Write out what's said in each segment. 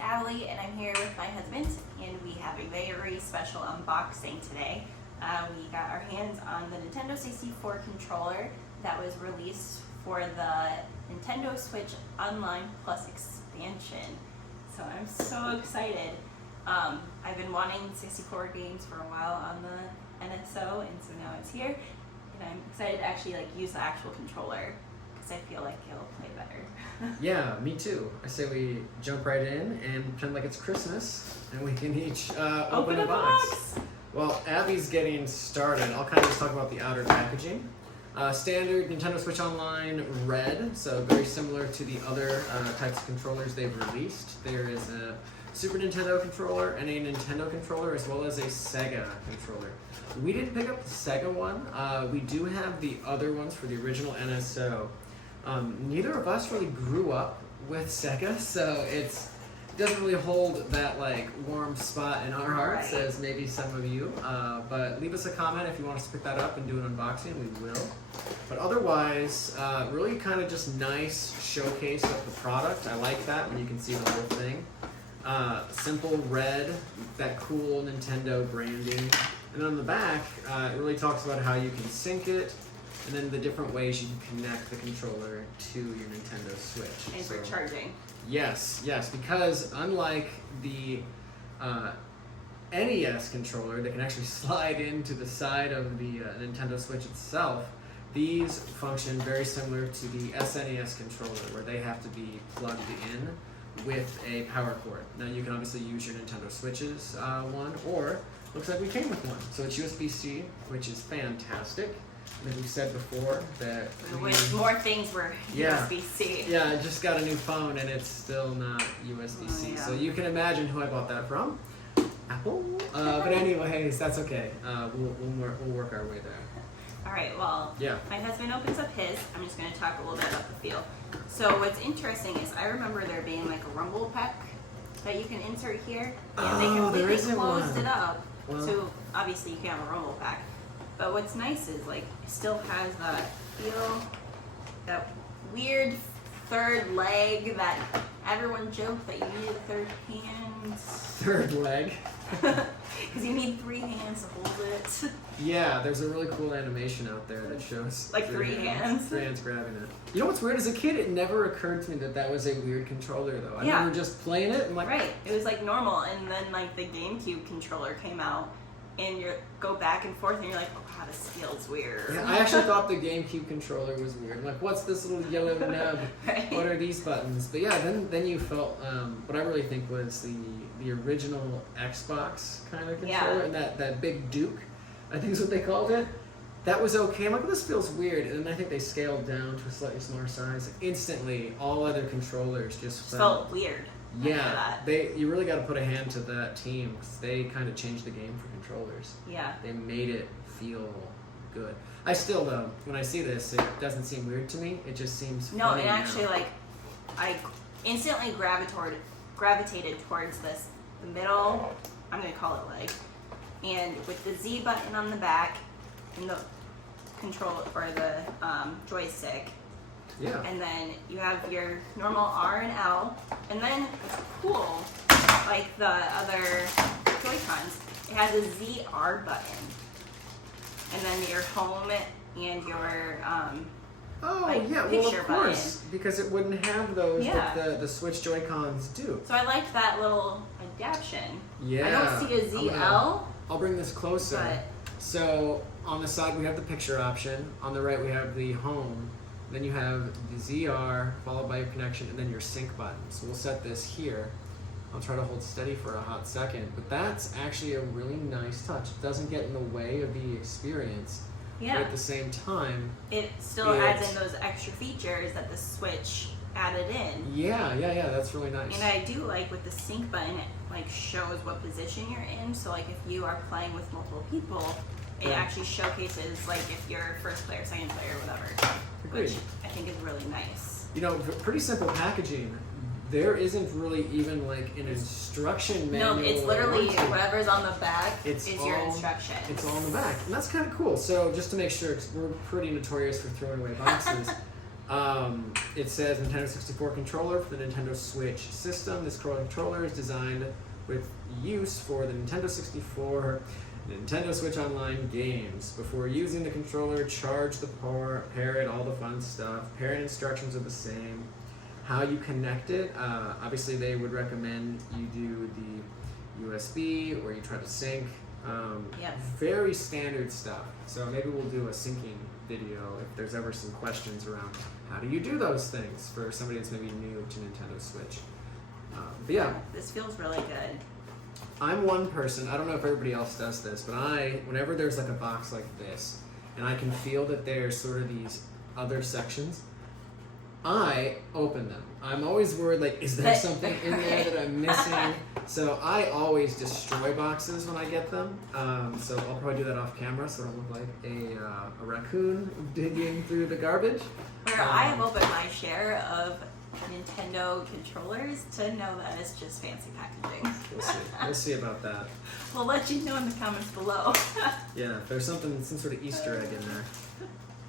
ABELI, and I'm here with my husband, and we have a very special unboxing today. We got our hands on the Nintendo 64 controller that was released for the Nintendo Switch Online Plus expansion. So I'm so excited. I've been wanting 64 games for a while on the NSO, and so now it's here. And I'm excited to actually use the actual controller, because I feel like it'll play better. Yeah, me too. I say we jump right in and pretend like it's Christmas, and we can each open a box. Well, Abby's getting started. I'll kind of just talk about the outer packaging. Standard Nintendo Switch Online red, so very similar to the other types of controllers they've released. There is a Super Nintendo controller and a Nintendo controller, as well as a Sega controller. We didn't pick up the Sega one. We do have the other ones for the original NSO. Neither of us really grew up with Sega, so it doesn't really hold that warm spot in our hearts as maybe some of you. But leave us a comment if you want us to pick that up and do an unboxing. We will. But otherwise, really kind of just nice showcase of the product. I like that when you can see the whole thing. Simple red, that cool Nintendo branding. And on the back, it really talks about how you can sync it, and then the different ways you can connect the controller to your Nintendo Switch. And for charging. Yes, because unlike the NES controller that can actually slide into the side of the Nintendo Switch itself, these function very similar to the SNES controller, where they have to be plugged in with a power cord. Now you can obviously use your Nintendo Switch's one, or looks like we came with one. So it's USB-C, which is fantastic. As we said before, that more things were USB-C. Yeah, I just got a new phone and it's still not USB-C. Oh, yeah. So you can imagine who I bought that from. Apple. But anyways, that's okay. We'll work our way there. All right. Well, my husband opens up his. I'm just going to talk a little bit about the feel. So what's interesting is I remember there being a rumble pack that you can insert here, and they completely closed it up. Well, so obviously you can have a rumble pack. But what's nice is it still has that feel, that weird third leg that everyone joked that you needed a third hand. Third leg? Because you need 3 hands to hold it. Yeah, there's a really cool animation out there that shows 3 hands. 3 hands grabbing it. You know what's weird? As a kid, it never occurred to me that was a weird controller, though. I remember just playing it and right. It was normal, and then the GameCube controller came out, and you go back and forth, and you're like, oh god, this feels weird. Yeah, I actually thought the GameCube controller was weird. I'm like, what's this little yellow nub? Right. What are these buttons? But yeah, then you felt what I really think was the original Xbox kind of controller, and that big Duke, I think is what they called it. That was okay. I'm like, well, this feels weird. And then I think they scaled down to a slightly smaller size. Instantly, all other controllers just felt weird. Yeah, you really got to put a hand to that team, because they kind of changed the game for controllers. Yeah. They made it feel good. I still, though, when I see this, it doesn't seem weird to me. It just seems funny. No, and actually, I instantly gravitated towards the middle, I'm going to call it leg, and with the Z button on the back, and the control, or the joystick. Yeah. And then you have your normal R and L, and then it's cool, like the other Joy-Cons, it has a ZR button, and then your home and your of course, button. because it wouldn't have those that the Switch Joy-Cons do. So I liked that little adaptation. Yeah. I don't see a ZL. I'll bring this closer. But so on the side we have the picture option, on the right we have the home. Then you have the ZR, followed by your connection, and then your sync button. So we'll set this here. I'll try to hold steady for a hot second. But that's actually a really nice touch. It doesn't get in the way of the experience. Yeah. But at the same time, it still adds in those extra features that the Switch added in. Yeah, that's really nice. And I do like with the sync button, it shows what position you're in. So if you are playing with multiple people, it actually showcases if you're first player, second player, whatever. Agreed. Which I think is really nice. Pretty simple packaging. There isn't really even an instruction manual. No, it's literally whatever's on the back is your instructions. It's all on the back, and that's kind of cool. So just to make sure, 'cause we're pretty notorious for throwing away boxes, It says Nintendo 64 controller for the Nintendo Switch system. This controller is designed with use for the Nintendo 64 Nintendo Switch Online games. Before using the controller, charge the pair it, all the fun stuff. Pairing instructions are the same. How you connect it, obviously they would recommend you do the USB or you try to sync. Very standard stuff. So maybe we'll do a syncing video if there's ever some questions around how do you do those things for somebody that's maybe new to Nintendo Switch. But yeah, this feels really good. I'm one person, I don't know if everybody else does this, but whenever there's like a box like this and I can feel that there's sort of these other sections, I open them. I'm always worried, like, is there something in there that I'm missing? So I always destroy boxes when I get them. So I'll probably do that off camera so I don't look like a raccoon digging through the garbage. Where I have opened my share of Nintendo controllers to know that it's just fancy packaging. We'll see. We'll see about that. We'll let you know in the comments below. Yeah, if there's some sort of Easter egg in there.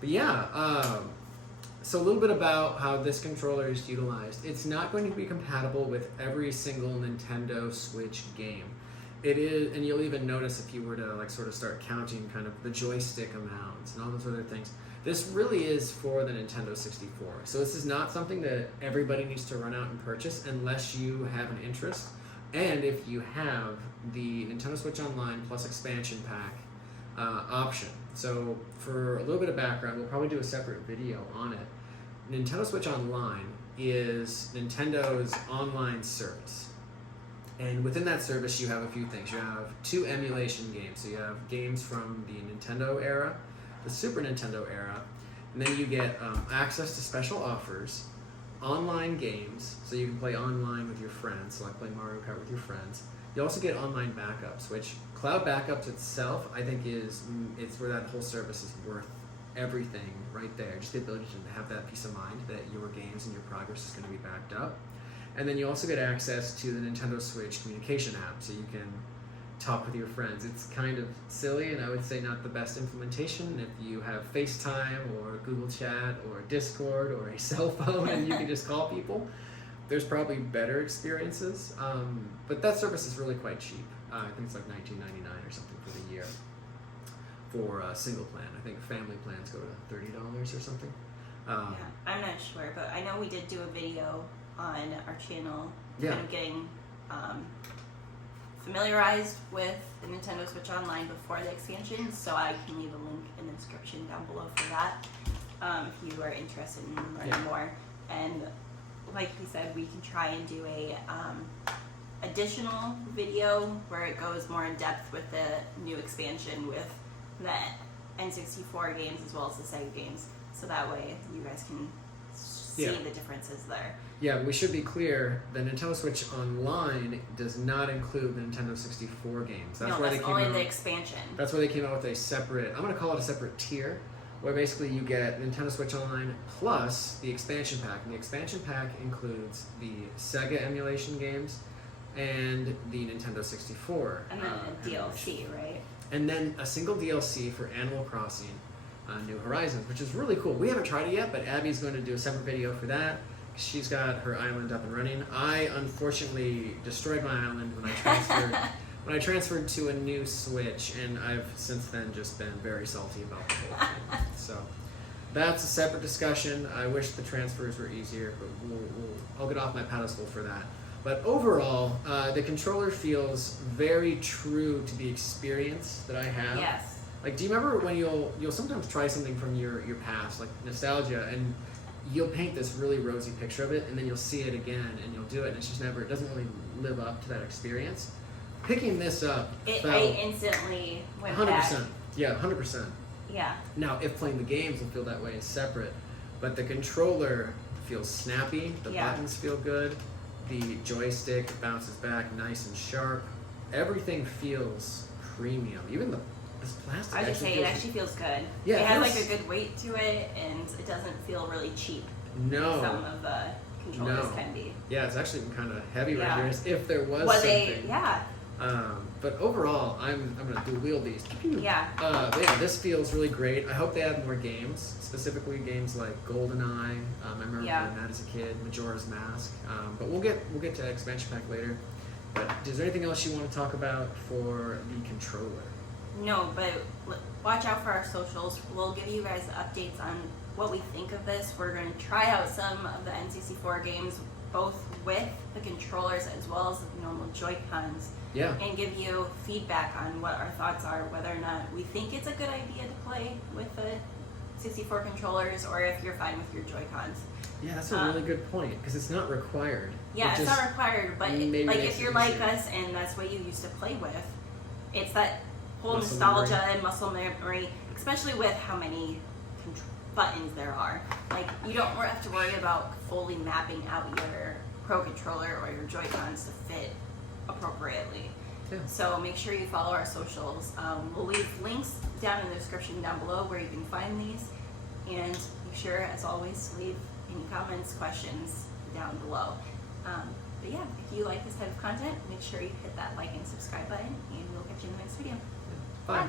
But yeah, so a little bit about how this controller is utilized. It's not going to be compatible with every single Nintendo Switch game. It is, and you'll even notice if you were to like sort of start counting kind of the joystick amounts and all those other things. This really is for the Nintendo 64. So this is not something that everybody needs to run out and purchase unless you have an interest. And if you have the Nintendo Switch Online plus expansion pack option. So for a little bit of background, we'll probably do a separate video on it. Nintendo Switch Online is Nintendo's online service. And within that service, you have a few things. You have 2 emulation games. So you have games from the Nintendo era, the Super Nintendo era, and then you get access to special offers, online games, so you can play online with your friends, so like play Mario Kart with your friends. You also get online backups, which cloud backups itself, I think it's where that whole service is worth everything right there. Just the ability to have that peace of mind that your games and your progress is going to be backed up. And then you also get access to the Nintendo Switch communication app, so you can talk with your friends. It's kind of silly, and I would say not the best implementation. If you have FaceTime or Google Chat or Discord or a cell phone and you can just call people, there's probably better experiences. But that service is really quite cheap. I think it's like $19.99 or something for the year for a single plan. I think family plans go to $30 or something. Yeah, I'm not sure, but I know we did do a video on our channel kind of getting familiarized with the Nintendo Switch Online before the expansion, so I can leave a link in the description down below for that if you are interested in learning more. And like we said, we can try and do a additional video where it goes more in depth with the new expansion with the N64 games as well as the Sega games, so that way you guys can see the differences there. Yeah, we should be clear, the Nintendo Switch Online does not include the Nintendo 64 games. That's why they came only the expansion. That's why they came out with a separate, I'm going to call it a separate tier, where basically you get Nintendo Switch Online plus the expansion pack. And the expansion pack includes the Sega emulation games and the Nintendo 64. And then a DLC, right? And then a single DLC for Animal Crossing New Horizons, which is really cool. We haven't tried it yet, but Abby's going to do a separate video for that. She's got her island up and running. I unfortunately destroyed my island when I transferred to a new Switch, and I've since then just been very salty about the whole thing. So that's a separate discussion. I wish the transfers were easier, but I'll get off my pedestal for that. But overall, the controller feels very true to the experience that I have. Yes. Like, do you remember when you'll sometimes try something from your past, like nostalgia, and you'll paint this really rosy picture of it, and then you'll see it again, and you'll do it, and it's just it doesn't really live up to that experience. Picking this up, I instantly went 100%. back. Yeah, 100%. Yeah. Now, if playing the games will feel that way is separate, but the controller feels snappy, the buttons feel good, the joystick bounces back nice and sharp. Everything feels premium. Even this plastic. I was gonna say, it actually feels good. Yeah, it has like a good weight to it, and it doesn't feel really cheap. No. Some of the controllers can be. Yeah, it's actually kind of heavy right here. As if there was But something. yeah. But overall, I'm gonna dual wield these. Yeah. But yeah, this feels really great. I hope they add more games, specifically games like GoldenEye. I remember playing that as a kid, Majora's Mask. But we'll get to expansion pack later. But is there anything else you want to talk about for the controller? No, but watch out for our socials. We'll give you guys updates on what we think of this. We're going to try out some of the N64 games, both with the controllers as well as the normal Joy-Cons. Yeah. And give you feedback on what our thoughts are, whether or not we think it's a good idea to play with the 64 controllers, or if you're fine with your Joy-Cons. Yeah, that's a really good point, because it's not required. Yeah, it's not required, but like if you're like easier. us and that's what you used to play with, it's that whole Muscle nostalgia memory. and muscle memory, especially with how many buttons there are. Like, you don't have to worry about fully mapping out your Pro Controller or your Joy-Cons to fit appropriately. Yeah. So make sure you follow our socials. We'll leave links down in the description down below where you can find these. And make sure, as always, leave any comments, questions down below. But yeah, if you like this type of content, make sure you hit that like and subscribe button, and we'll catch you in the next video. Bye.